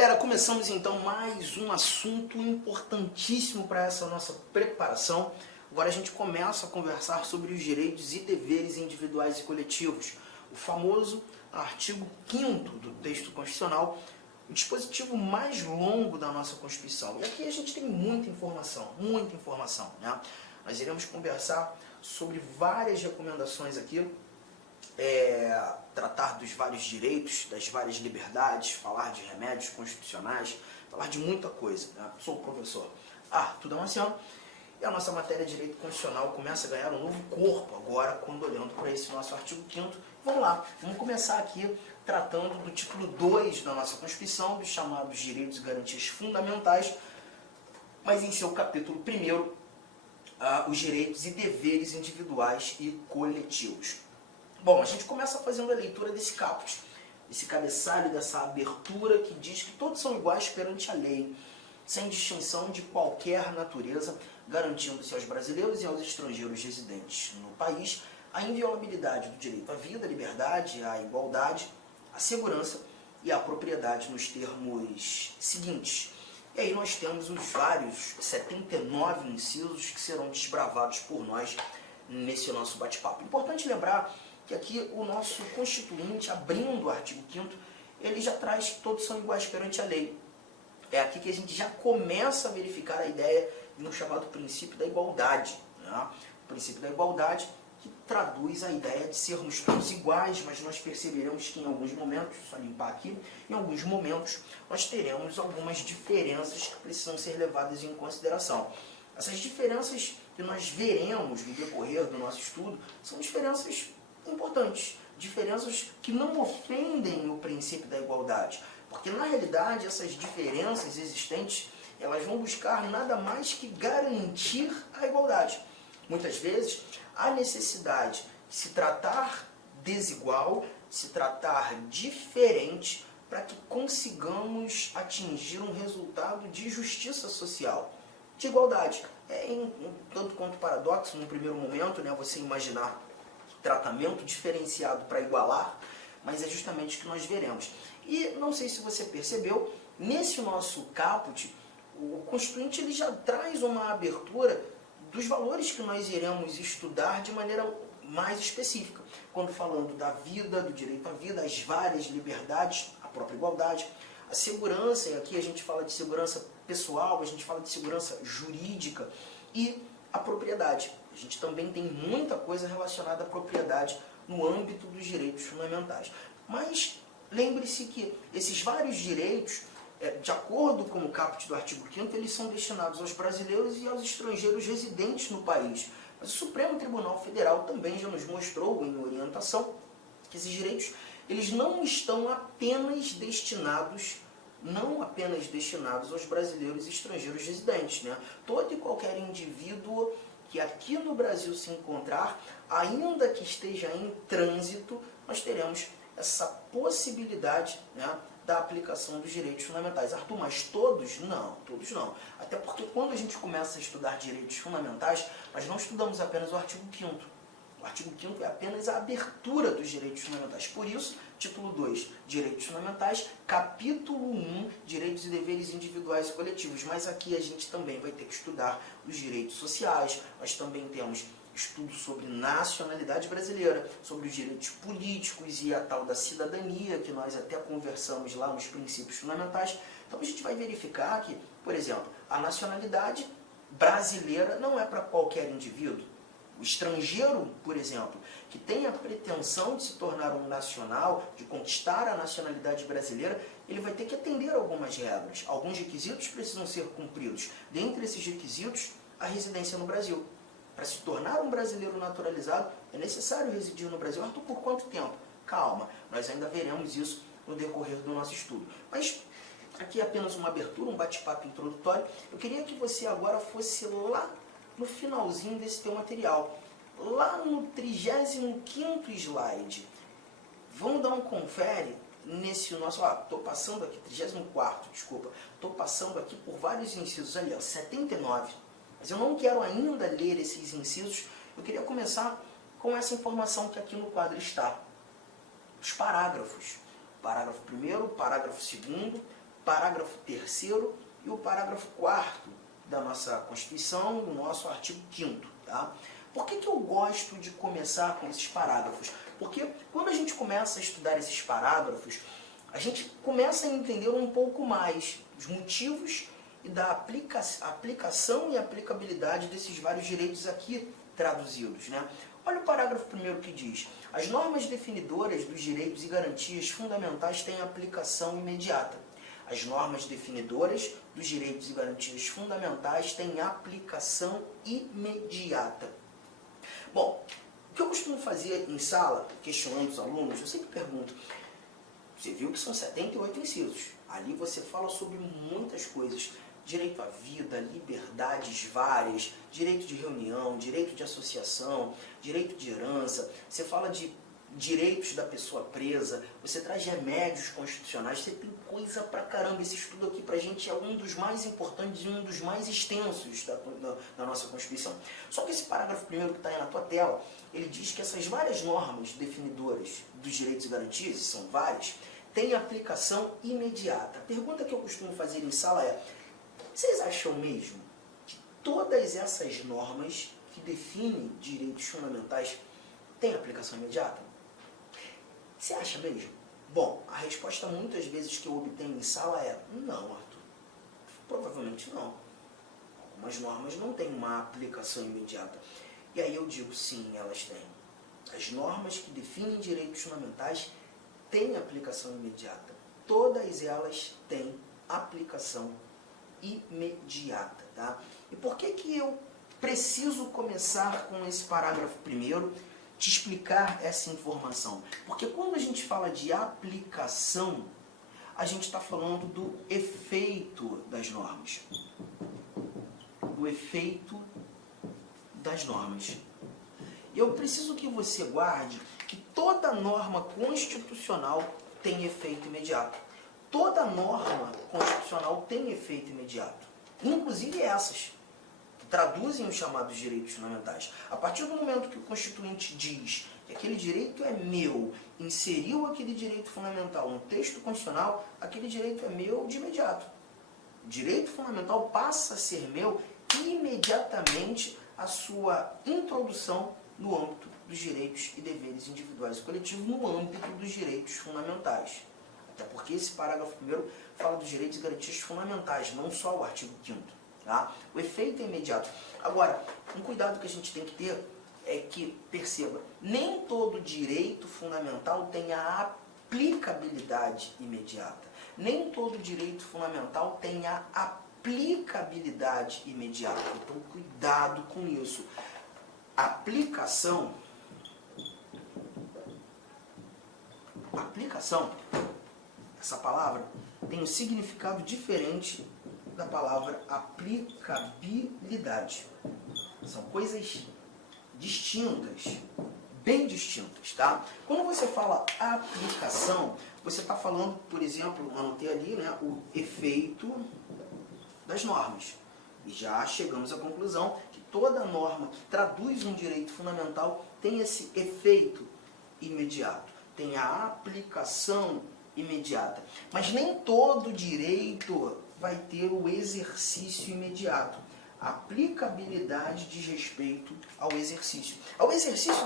galera, começamos então mais um assunto importantíssimo para essa nossa preparação. Agora a gente começa a conversar sobre os direitos e deveres individuais e coletivos. O famoso artigo 5º do texto constitucional, o dispositivo mais longo da nossa Constituição. E aqui a gente tem muita informação, né? Nós iremos conversar sobre várias recomendações aqui, tratar dos vários direitos, das várias liberdades, falar de remédios constitucionais, falar de muita coisa, né? Sou o professor Arthur Damasceno e a nossa matéria de direito constitucional começa a ganhar um novo corpo agora, quando olhando para esse nosso artigo 5º. Vamos lá, vamos começar aqui tratando do título 2 da nossa Constituição, dos chamados direitos e garantias fundamentais, mas em seu capítulo 1º, os direitos e deveres individuais e coletivos. Bom, a gente começa fazendo a leitura desse caput, esse cabeçalho, dessa abertura que diz que todos são iguais perante a lei, sem distinção de qualquer natureza, garantindo-se aos brasileiros e aos estrangeiros residentes no país a inviolabilidade do direito à vida, à liberdade, à igualdade, à segurança e à propriedade nos termos seguintes. E aí nós temos os vários 79 incisos que serão desbravados por nós nesse nosso bate-papo. Importante lembrar que aqui o nosso constituinte, abrindo o artigo 5º, ele já traz que todos são iguais perante a lei. É aqui que a gente já começa a verificar a ideia no chamado princípio da igualdade, né? O princípio da igualdade que traduz a ideia de sermos todos iguais, mas nós perceberemos que em alguns momentos, só limpar aqui, em alguns momentos nós teremos algumas diferenças que precisam ser levadas em consideração. Essas diferenças que nós veremos no decorrer do nosso estudo são diferenças importantes, diferenças que não ofendem o princípio da igualdade, porque na realidade essas diferenças existentes, elas vão buscar nada mais que garantir a igualdade. Muitas vezes há necessidade de se tratar desigual, se tratar diferente, para que consigamos atingir um resultado de justiça social, de igualdade. Tanto quanto paradoxo, no primeiro momento, né, você imaginar tratamento diferenciado para igualar, mas é justamente o que nós veremos. E não sei se você percebeu, nesse nosso caput, o Constituinte ele já traz uma abertura dos valores que nós iremos estudar de maneira mais específica, quando falando da vida, do direito à vida, as várias liberdades, a própria igualdade, a segurança, e aqui a gente fala de segurança pessoal, a gente fala de segurança jurídica e a propriedade. A gente também tem muita coisa relacionada à propriedade no âmbito dos direitos fundamentais. Mas lembre-se que esses vários direitos, de acordo com o caput do artigo 5º, eles são destinados aos brasileiros e aos estrangeiros residentes no país. Mas o Supremo Tribunal Federal também já nos mostrou em orientação que esses direitos eles não estão apenas destinados aos brasileiros e estrangeiros residentes, né? Todo e qualquer indivíduo que aqui no Brasil se encontrar, ainda que esteja em trânsito, nós teremos essa possibilidade, né, da aplicação dos direitos fundamentais. Arthur, mas todos? Não, todos não. Até porque quando a gente começa a estudar direitos fundamentais, nós não estudamos apenas o artigo 5º. O artigo 5º é apenas a abertura dos direitos fundamentais. Por isso, título 2, Direitos Fundamentais, capítulo 1, Direitos e Deveres Individuais e Coletivos. Mas aqui a gente também vai ter que estudar os direitos sociais, nós também temos estudo sobre nacionalidade brasileira, sobre os direitos políticos e a tal da cidadania, que nós até conversamos lá nos princípios fundamentais. Então a gente vai verificar que, por exemplo, a nacionalidade brasileira não é para qualquer indivíduo. O estrangeiro, por exemplo, que tem a pretensão de se tornar um nacional, de conquistar a nacionalidade brasileira, ele vai ter que atender a algumas regras. Alguns requisitos precisam ser cumpridos. Dentre esses requisitos, a residência no Brasil. Para se tornar um brasileiro naturalizado, é necessário residir no Brasil. Arthur, por quanto tempo? Calma, nós ainda veremos isso no decorrer do nosso estudo. Mas aqui é apenas uma abertura, um bate-papo introdutório. Eu queria que você agora fosse lá no finalzinho desse teu material, lá no 35º slide. Vamos dar um confere nesse nosso... estou passando aqui, 34º, desculpa. Estou passando aqui por vários incisos ali, 79. Mas eu não quero ainda ler esses incisos. Eu queria começar com essa informação que aqui no quadro está. Os parágrafos. Parágrafo 1º, parágrafo 2º, parágrafo 3º e o parágrafo 4º da nossa Constituição, do nosso artigo 5º. Tá? Por que eu gosto de começar com esses parágrafos? Porque quando a gente começa a estudar esses parágrafos, a gente começa a entender um pouco mais os motivos e da aplicação e aplicabilidade desses vários direitos aqui traduzidos. Né? Olha o parágrafo 1º que diz: as normas definidoras dos direitos e garantias fundamentais têm aplicação imediata. As normas definidoras dos direitos e garantias fundamentais têm aplicação imediata. Bom, o que eu costumo fazer em sala, questionando os alunos, eu sempre pergunto: você viu que são 78 incisos. Ali você fala sobre muitas coisas. Direito à vida, liberdades várias, direito de reunião, direito de associação, direito de herança. Você fala de direitos da pessoa presa, você traz remédios constitucionais, você tem coisa pra caramba. Esse estudo aqui pra gente é um dos mais importantes e um dos mais extensos da nossa Constituição. Só que esse parágrafo 1º que está aí na tua tela, ele diz que essas várias normas definidoras dos direitos e garantias, e são várias, têm aplicação imediata. A pergunta que eu costumo fazer em sala é: vocês acham mesmo que todas essas normas que definem direitos fundamentais têm aplicação imediata? Você acha mesmo? Bom, a resposta muitas vezes que eu obtenho em sala é: não, Arthur. Provavelmente não. Algumas normas não têm uma aplicação imediata. E aí eu digo: sim, elas têm. As normas que definem direitos fundamentais têm aplicação imediata. Todas elas têm aplicação imediata. Tá? E por que eu preciso começar com esse parágrafo 1º, te explicar essa informação? Porque quando a gente fala de aplicação, a gente está falando do efeito das normas. Do efeito das normas. E eu preciso que você guarde que toda norma constitucional tem efeito imediato. Toda norma constitucional tem efeito imediato. Inclusive essas, que traduzem os chamados direitos fundamentais. A partir do momento que o Constituinte diz que aquele direito é meu, inseriu aquele direito fundamental no texto constitucional, aquele direito é meu de imediato. O direito fundamental passa a ser meu imediatamente a sua introdução no âmbito dos direitos e deveres individuais e coletivos, no âmbito dos direitos fundamentais. Até porque esse parágrafo 1º fala dos direitos e garantias fundamentais, não só o artigo 5º. Tá? O efeito é imediato. Agora, um cuidado que a gente tem que ter é que, perceba, nem todo direito fundamental tem a aplicabilidade imediata. Nem todo direito fundamental tem a aplicabilidade imediata. Então, cuidado com isso. Aplicação, essa palavra tem um significado diferente da palavra aplicabilidade. São coisas distintas, bem distintas, tá? Quando você fala aplicação, você está falando, por exemplo, anotei ali, né, o efeito das normas. E já chegamos à conclusão que toda norma que traduz um direito fundamental tem esse efeito imediato, tem a aplicação imediata. Mas nem todo direito vai ter o exercício imediato. A aplicabilidade diz respeito ao exercício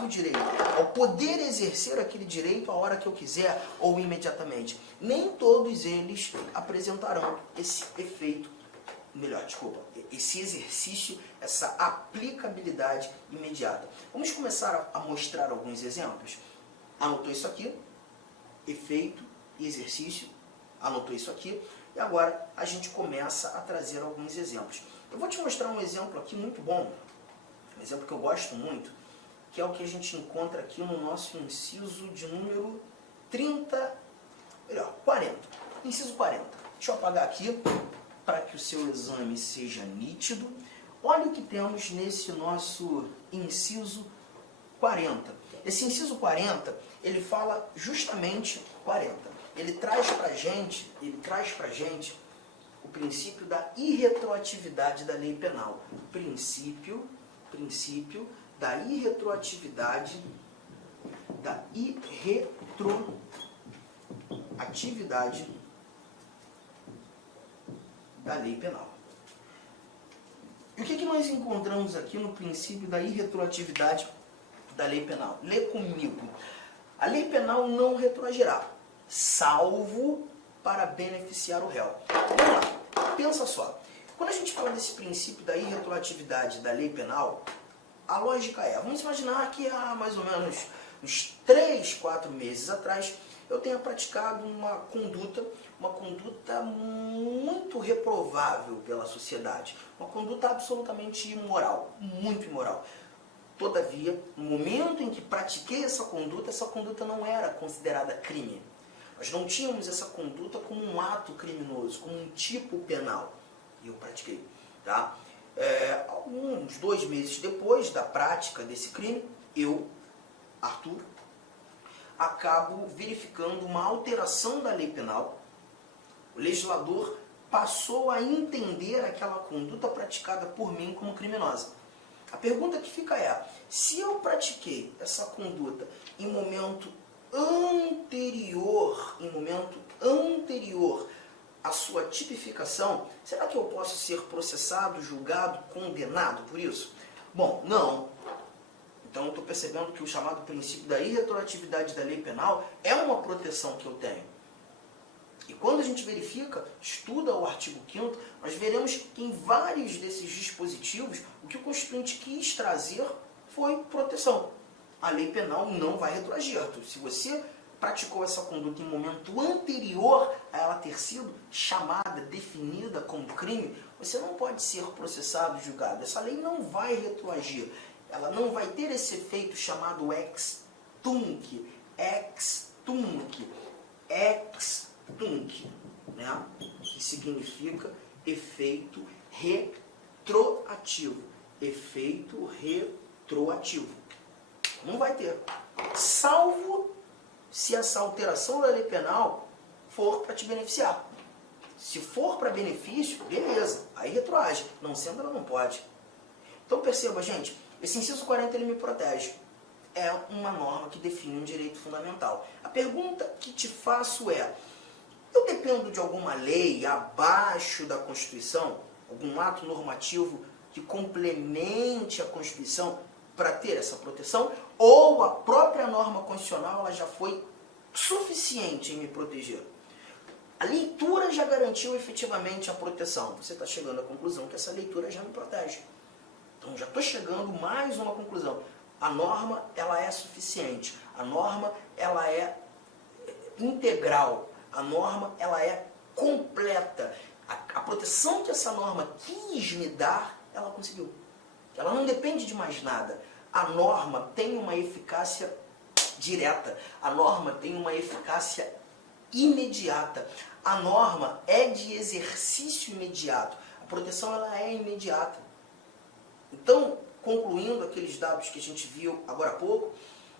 do direito, ao poder exercer aquele direito a hora que eu quiser ou imediatamente. Nem todos eles apresentarão esse efeito, esse exercício, essa aplicabilidade imediata. Vamos começar a mostrar alguns exemplos. Anotou isso aqui? Efeito e exercício. Anotou isso aqui? E agora a gente começa a trazer alguns exemplos. Eu vou te mostrar um exemplo aqui muito bom, um exemplo que eu gosto muito, que é o que a gente encontra aqui no nosso inciso de número 40. Inciso 40. Deixa eu apagar aqui para que o seu exame seja nítido. Olha o que temos nesse nosso inciso 40. Esse inciso 40, ele fala justamente 40. Ele traz pra gente o princípio da irretroatividade da lei penal. Princípio da irretroatividade da lei penal. E o que nós encontramos aqui no princípio da irretroatividade da lei penal? Lê comigo. A lei penal não retroagirá, salvo para beneficiar o réu. Vamos lá, pensa só. Quando a gente fala desse princípio da irretroatividade da lei penal, a lógica é, vamos imaginar que há mais ou menos uns 3, 4 meses atrás, eu tenha praticado uma conduta muito reprovável pela sociedade, uma conduta absolutamente imoral, muito imoral. Todavia, no momento em que pratiquei essa conduta não era considerada crime. Nós não tínhamos essa conduta como um ato criminoso, como um tipo penal. E eu pratiquei. Tá? Uns 2 meses depois da prática desse crime, eu, Arthur, acabo verificando uma alteração da lei penal. O legislador passou a entender aquela conduta praticada por mim como criminosa. A pergunta que fica é, se eu pratiquei essa conduta em momento anterior à sua tipificação, será que eu posso ser processado, julgado, condenado por isso? Bom, não. Então eu estou percebendo que o chamado princípio da irretroatividade da lei penal é uma proteção que eu tenho. E quando a gente verifica, estuda o artigo 5º, nós veremos que em vários desses dispositivos, o que o Constituinte quis trazer foi proteção. A lei penal não vai retroagir. Se você praticou essa conduta em momento anterior a ela ter sido chamada, definida como crime, você não pode ser processado, julgado. Essa lei não vai retroagir. Ela não vai ter esse efeito chamado ex tunc, né? Que significa efeito retroativo. Efeito retroativo. Não vai ter. Salvo se essa alteração da lei penal for para te beneficiar. Se for para benefício, beleza, aí retroage. Não sendo, ela não pode. Então perceba, gente, esse inciso 40 ele me protege. É uma norma que define um direito fundamental. A pergunta que te faço é, eu dependo de alguma lei abaixo da Constituição, algum ato normativo que complemente a Constituição para ter essa proteção, ou a própria norma constitucional ela já foi suficiente em me proteger? A leitura já garantiu efetivamente a proteção. Você está chegando à conclusão que essa leitura já me protege. Então já estou chegando mais uma conclusão. A norma ela é suficiente. A norma ela é integral. A norma ela é completa. A proteção que essa norma quis me dar, ela conseguiu. Ela não depende de mais nada. A norma tem uma eficácia direta. A norma tem uma eficácia imediata. A norma é de exercício imediato. A proteção ela é imediata. Então, concluindo aqueles dados que a gente viu agora há pouco,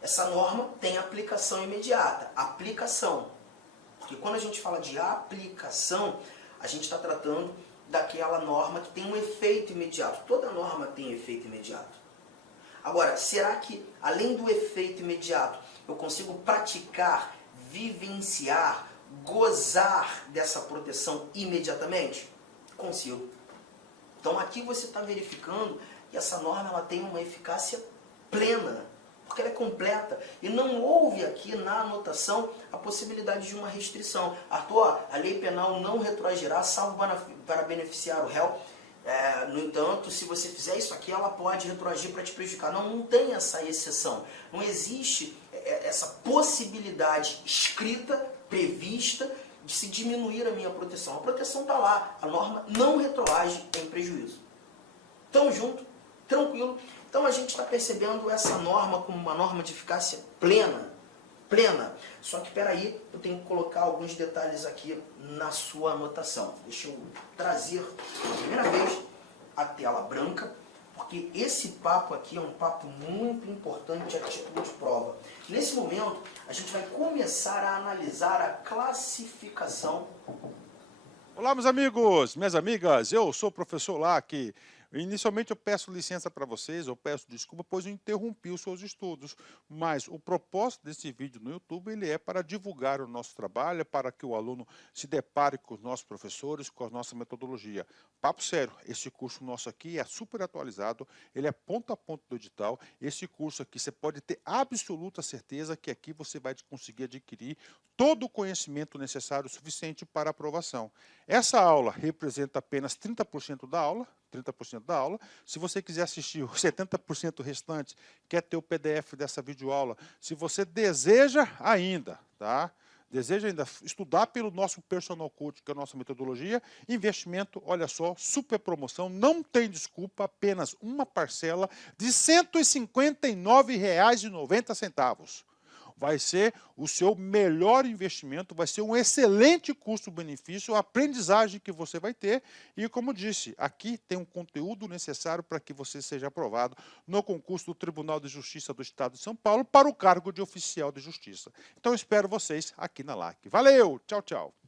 essa norma tem aplicação imediata. Aplicação. Porque quando a gente fala de aplicação, a gente está tratando daquela norma que tem um efeito imediato. Toda norma tem efeito imediato. Agora, será que, além do efeito imediato, eu consigo praticar, vivenciar, gozar dessa proteção imediatamente? Consigo. Então, aqui você está verificando que essa norma ela tem uma eficácia plena, porque ela é completa. E não houve aqui na anotação a possibilidade de uma restrição. Arthur, a lei penal não retroagirá, salvo para beneficiar o réu. No entanto, se você fizer isso aqui, ela pode retroagir para te prejudicar. Não tem essa exceção. Não existe essa possibilidade escrita, prevista, de se diminuir a minha proteção. A proteção está lá. A norma não retroage em prejuízo. Tamo junto, tranquilo. Então a gente está percebendo essa norma como uma norma de eficácia plena. Só que peraí, eu tenho que colocar alguns detalhes aqui na sua anotação. Deixa eu trazer pela primeira vez a tela branca, porque esse papo aqui é um papo muito importante a título de prova. Nesse momento, a gente vai começar a analisar a classificação. Olá, meus amigos, minhas amigas, eu sou o professor Lac. Inicialmente eu peço licença para vocês, eu peço desculpa, pois eu interrompi os seus estudos, mas o propósito desse vídeo no YouTube ele é para divulgar o nosso trabalho, é para que o aluno se depare com os nossos professores, com a nossa metodologia. Papo sério, esse curso nosso aqui é super atualizado, ele é ponto a ponto do edital, esse curso aqui você pode ter absoluta certeza que aqui você vai conseguir adquirir todo o conhecimento necessário suficiente para aprovação. Essa aula representa apenas 30% da aula, 30% da aula. Se você quiser assistir os 70% restantes, quer ter o PDF dessa videoaula, se você deseja ainda, tá? Deseja ainda estudar pelo nosso Personal Coach, que é a nossa metodologia, investimento, olha só, super promoção, não tem desculpa, apenas uma parcela de R$ 159,90. Vai ser o seu melhor investimento, vai ser um excelente custo-benefício, a aprendizagem que você vai ter. E como disse, aqui tem um conteúdo necessário para que você seja aprovado no concurso do Tribunal de Justiça do Estado de São Paulo para o cargo de oficial de justiça. Então espero vocês aqui na LAC. Valeu, tchau, tchau.